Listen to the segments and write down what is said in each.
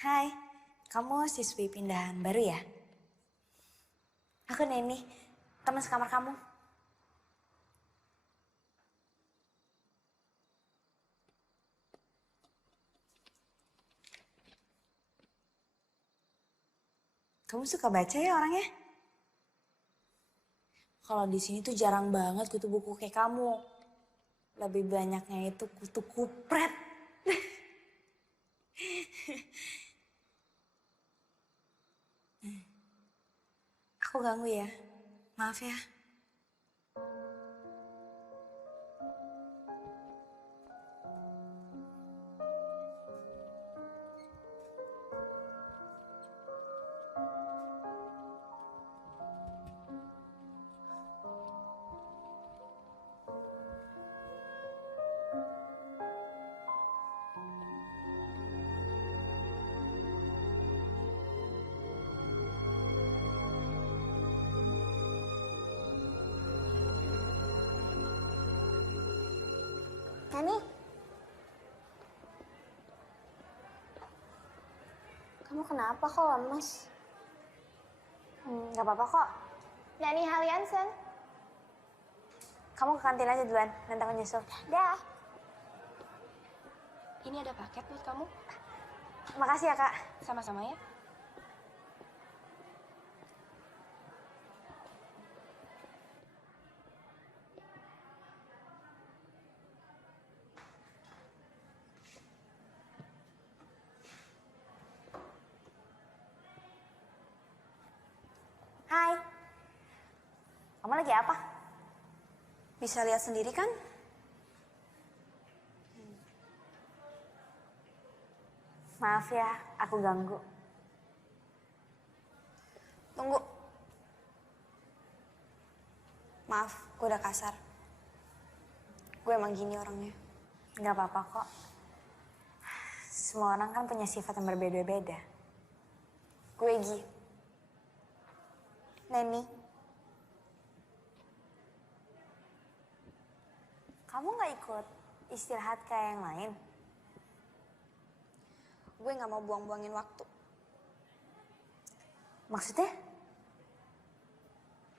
Hai, kamu siswi pindahan baru ya? Aku Neni, teman sekamar kamu. Kamu suka baca ya orangnya? Kalau di sini tuh jarang banget kutu buku kayak kamu. Lebih banyaknya itu kutu kupret. Aku ganggu ya, maaf ya. Nani, kamu kenapa kok lemes? Gak apa-apa kok. Nani Haliansen. Kamu ke kantin aja duluan, nanti aku nyusul. Dah. Ini ada paket buat kamu. Makasih ya kak. Sama-sama ya. Hai. Kamu lagi apa? Bisa lihat sendiri kan? Maaf ya, aku ganggu. Tunggu. Maaf, gue udah kasar. Gue emang gini orangnya. Gak apa-apa kok. Semua orang kan punya sifat yang berbeda-beda. Gue Gi. Neni. Kamu gak ikut istirahat kayak yang lain? Gue gak mau buang-buangin waktu. Maksudnya?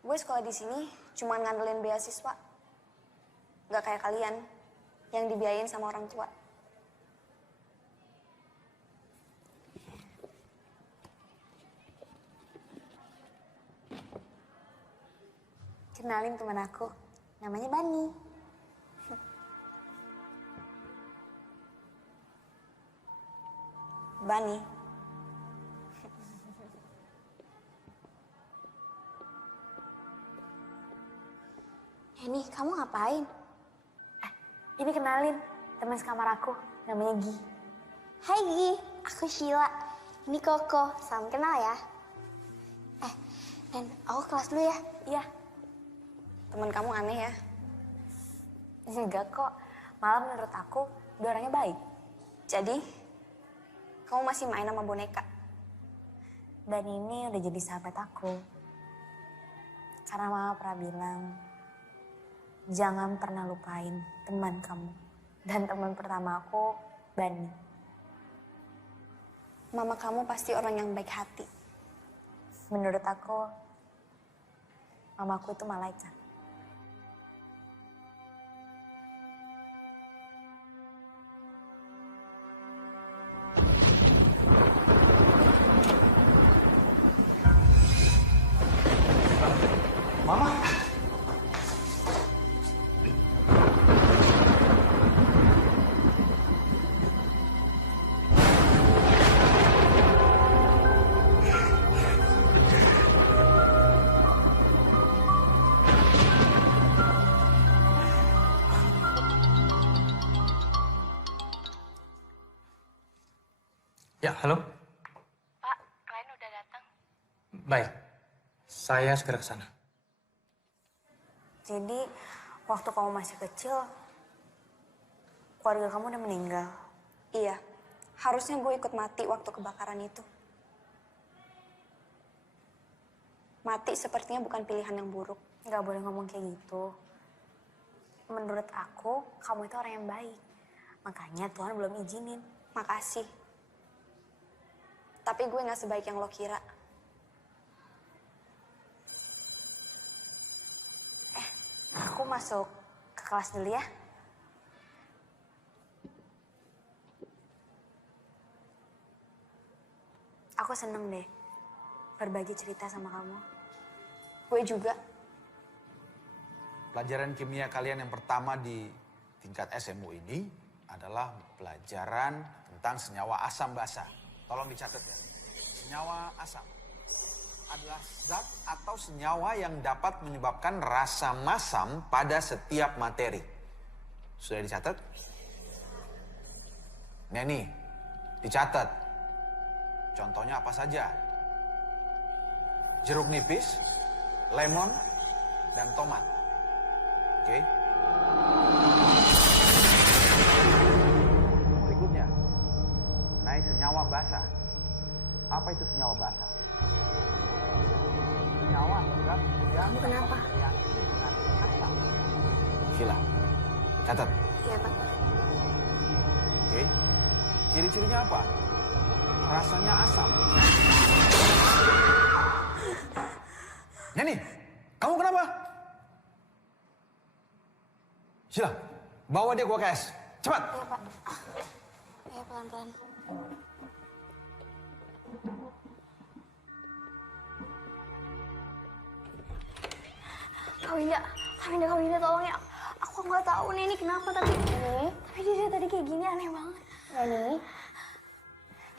Gue sekolah di sini cuma ngandelin beasiswa. Gak kayak kalian yang dibiayain sama orang tua. Kenalin teman aku, namanya Bani. Bani. Neni, kamu ngapain? Ini kenalin, teman sekamar aku, namanya Gi. Hai Gi, aku Sheila. Ini Koko, salam kenal ya. Nen, aku kelas dulu ya. Iya. Temen kamu aneh ya. Enggak kok, malah menurut aku dia orangnya baik. Jadi, kamu masih main sama boneka? Dan ini udah jadi sahabat aku. Karena mama pernah bilang, jangan pernah lupain teman kamu. Dan teman pertama aku, Bani. Mama kamu pasti orang yang baik hati. Menurut aku, mamaku itu malaikat. Mama? Ya, halo. Pak, klien udah datang. Baik, saya segera ke sana. Jadi, waktu kamu masih kecil, keluarga kamu udah meninggal. Iya, harusnya gue ikut mati waktu kebakaran itu. Mati sepertinya bukan pilihan yang buruk. Gak boleh ngomong kayak gitu. Menurut aku, kamu itu orang yang baik. Makanya Tuhan belum izinin. Makasih. Tapi gue gak sebaik yang lo kira. Aku masuk ke kelas dulu ya. Aku seneng deh berbagi cerita sama kamu. Gue juga. Pelajaran kimia kalian yang pertama di tingkat SMU ini adalah pelajaran tentang senyawa asam basa. Tolong dicatat ya. Senyawa asam adalah zat atau senyawa yang dapat menyebabkan rasa masam pada setiap materi. Sudah dicatat? Neni, dicatat. Contohnya apa saja? Jeruk nipis, lemon, dan tomat. Oke? Berikutnya, mengenai senyawa basa. Apa itu senyawa basa? Senyawa zat yang Kenapa? bereaksi dengan asam. Sila, catat. Iya, Pak. Oke? Ciri-cirinya apa? Rasanya asam. Neni, kamu kenapa? Sila, bawa dia ke UKS. Cepat. Iya, Pak. Iya, pelan-pelan. Kak Winda, tolong ya. Aku nggak tahu nih ini kenapa tapi dia dari tadi kayak gini aneh banget. Nani,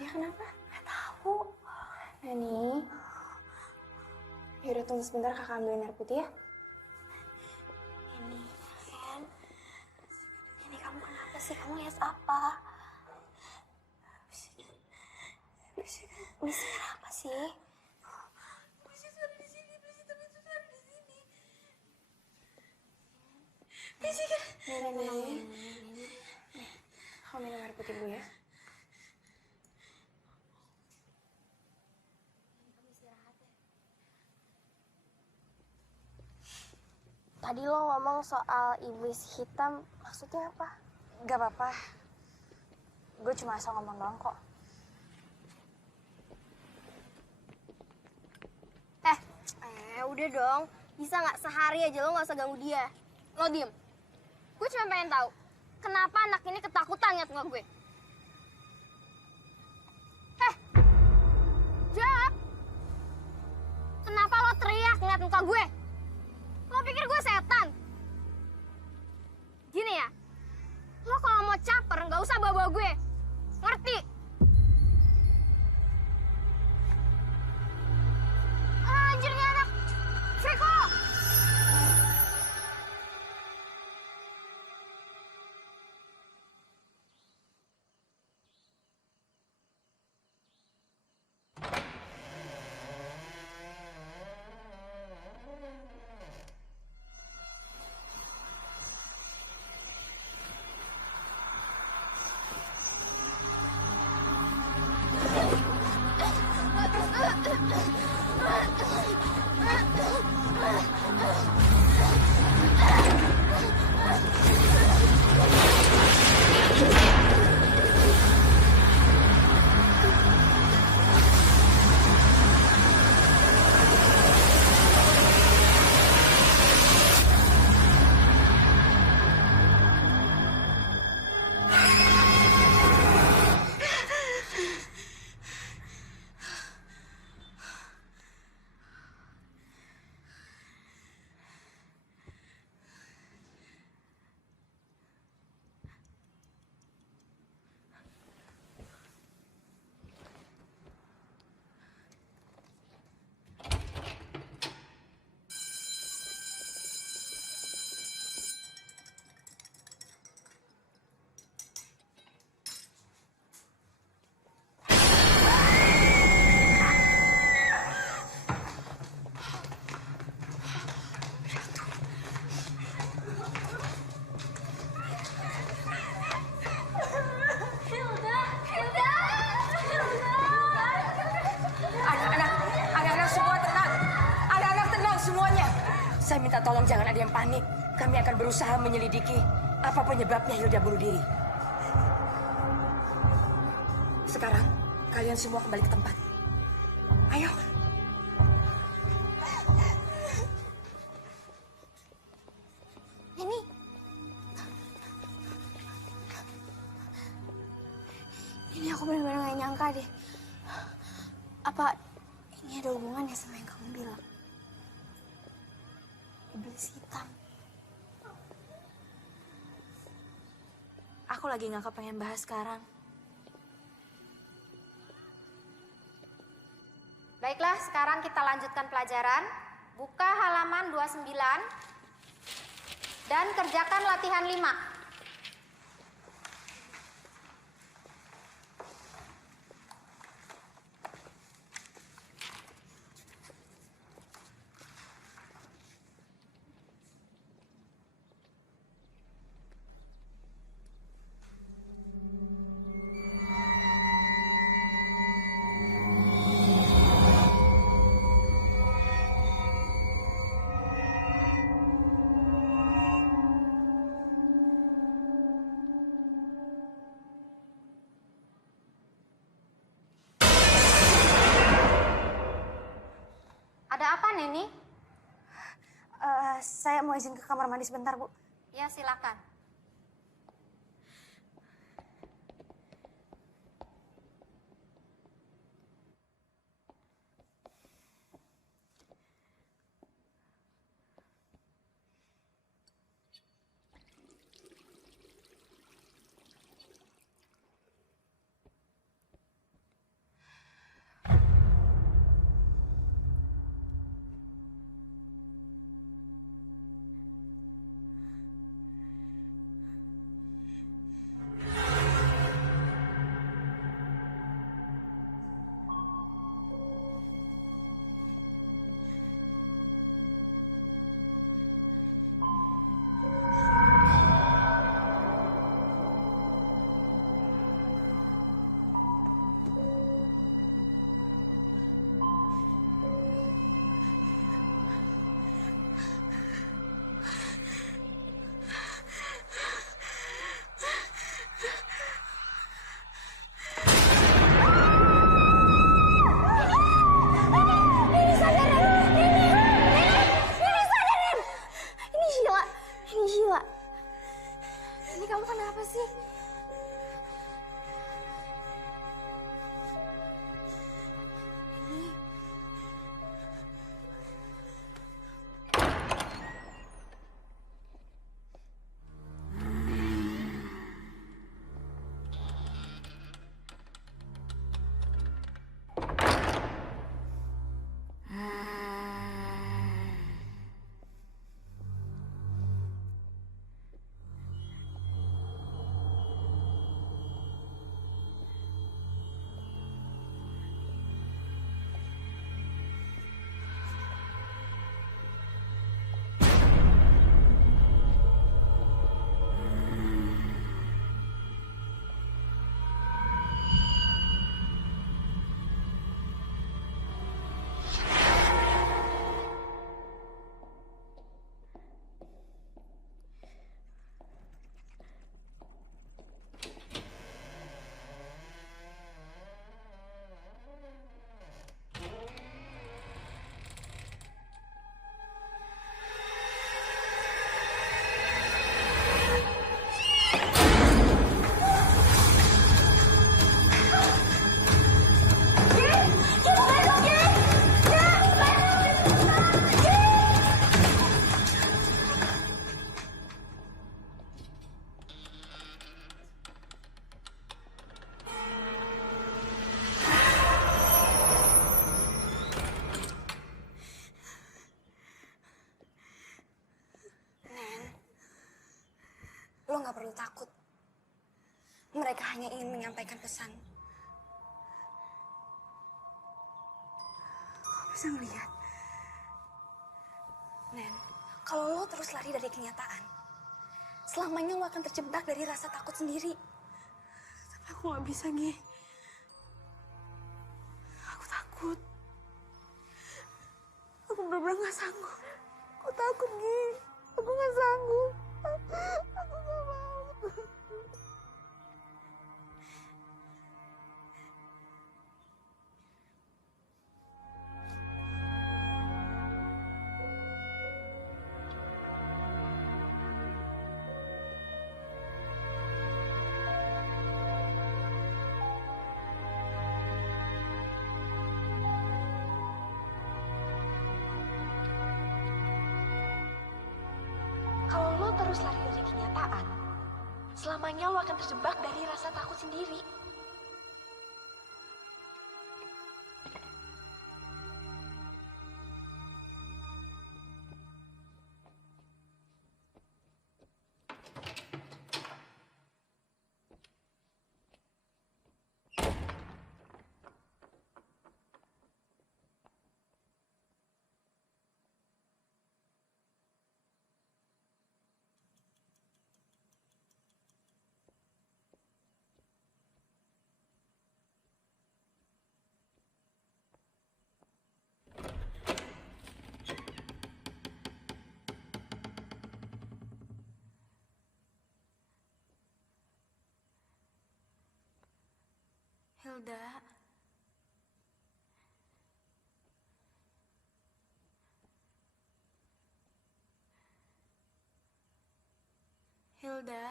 Dia kenapa? nggak tahu. Nani, yaudah tunggu sebentar kakak ambilin air putih ya. Ini kamu kenapa sih? Kamu lihat apa? Bisik apa sih? Nani, kamu minum air putih dulu ya. Tadi lo ngomong soal iblis hitam, maksudnya apa? Gak apa-apa. Gue cuma asal ngomong doang kok. Udah dong. Bisa nggak sehari aja lo nggak usah ganggu dia. Lo diem. Gue cuma pengen tahu, kenapa anak ini ketakutan ngeliat muka gue? Jawab. Kenapa lo teriak ngeliat muka gue? Lo pikir gue setan? Gini ya, lo kalau mau caper nggak usah bawa-bawa gue. Ngerti? Anjir nih anak. Viko! Anak-anak semua tenang. Anak-anak tenang semuanya. Saya minta tolong jangan ada yang panik. Kami akan berusaha menyelidiki apa penyebabnya Hilda bunuh diri. Sekarang kalian semua kembali ke tempat. Ayo. Ini aku benar-benar gak nyangka deh. Apa ini ada hubungannya sama yang kamu bilang? Iblis hitam. Aku lagi gak kepengen bahas sekarang. Baiklah, sekarang kita lanjutkan pelajaran. Buka halaman 29 dan kerjakan latihan 5. Ada apa, Neni? Saya mau izin ke kamar mandi sebentar, Bu. Ya, silakan. Ini Sheila. Ini kamu kenapa sih? Lo nggak perlu takut. Mereka hanya ingin menyampaikan pesan. Lo bisa ngeliat, Nen, kalau lo terus lari dari kenyataan, selamanya lo akan terjebak dari rasa takut sendiri. Tapi aku nggak bisa, Gi. Aku takut. Aku bener-bener nggak sanggup. Aku takut, Gi. Aku nggak sanggup. Aku nggak mau. terus lari dari kenyataan, selamanya lo akan terjebak dari rasa takut sendiri. Hilda. Hilda.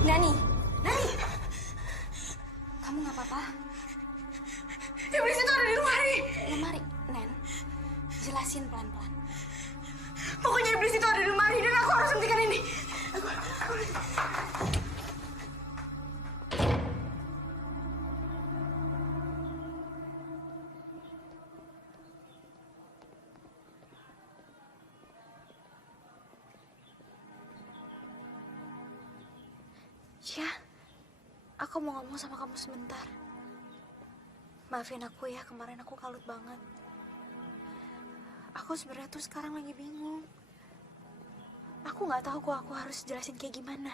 Nani, Nani, kamu nggak apa-apa? Iblis itu ada di lemari. Lemari, Nen. Jelasin pelan-pelan. Pokoknya iblis itu ada di lemari dan aku harus hentikan ini. Ya, aku mau ngomong sama kamu sebentar. Maafin aku ya, kemarin aku kalut banget. Aku sebenarnya tuh sekarang lagi bingung. Aku nggak tahu kok aku harus jelasin kayak gimana.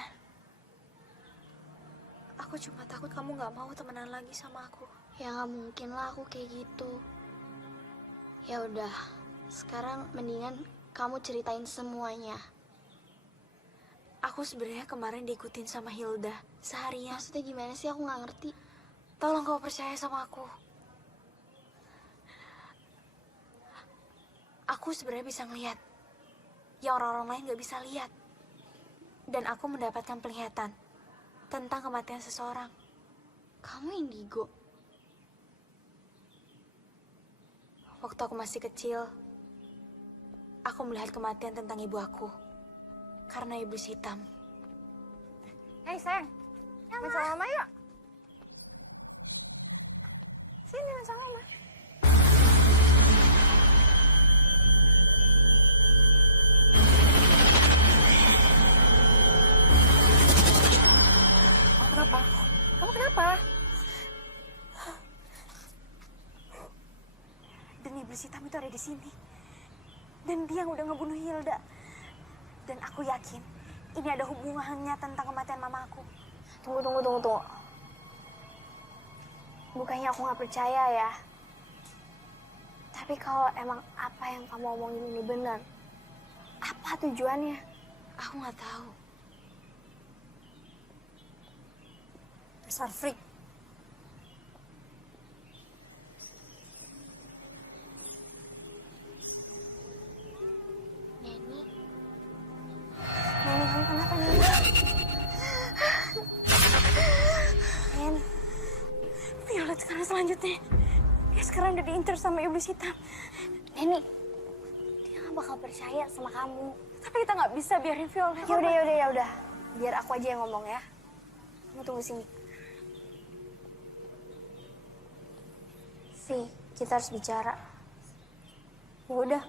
Aku cuma takut kamu nggak mau temenan lagi sama aku. Ya nggak mungkin lah aku kayak gitu. Ya udah, sekarang mendingan kamu ceritain semuanya. Aku sebenarnya kemarin diikutin sama Hilda seharian. Maksudnya gimana sih? Aku nggak ngerti. Tolong kau percaya sama aku. Aku sebenarnya bisa ngeliat yang orang-orang lain nggak bisa lihat. Dan aku mendapatkan penglihatan tentang kematian seseorang. Kamu indigo? Waktu aku masih kecil, aku melihat kematian tentang ibu aku karena iblis hitam. Hei sayang, main sama mama yuk. Sini main sama mama. Kenapa? Kamu kenapa? Dan iblis hitam itu ada di sini. Dan dia yang udah ngebunuh Hilda. Dan aku yakin ini ada hubungannya tentang kematian mama aku. Tunggu. Bukannya aku nggak percaya ya. Tapi kalau emang apa yang kamu omongin ini benar, apa tujuannya? Aku nggak tahu. Dasar freak. Neni, Neni, kamu kenapa Neni? Nen, Violet sekarang selanjutnya. Dia sekarang udah diinter sama iblis hitam. Neni, dia nggak bakal percaya sama kamu. Tapi kita nggak bisa biarin Violet. Ya udah. Biar aku aja yang ngomong ya. Kamu tunggu sini. Kita harus bicara. Ya udah,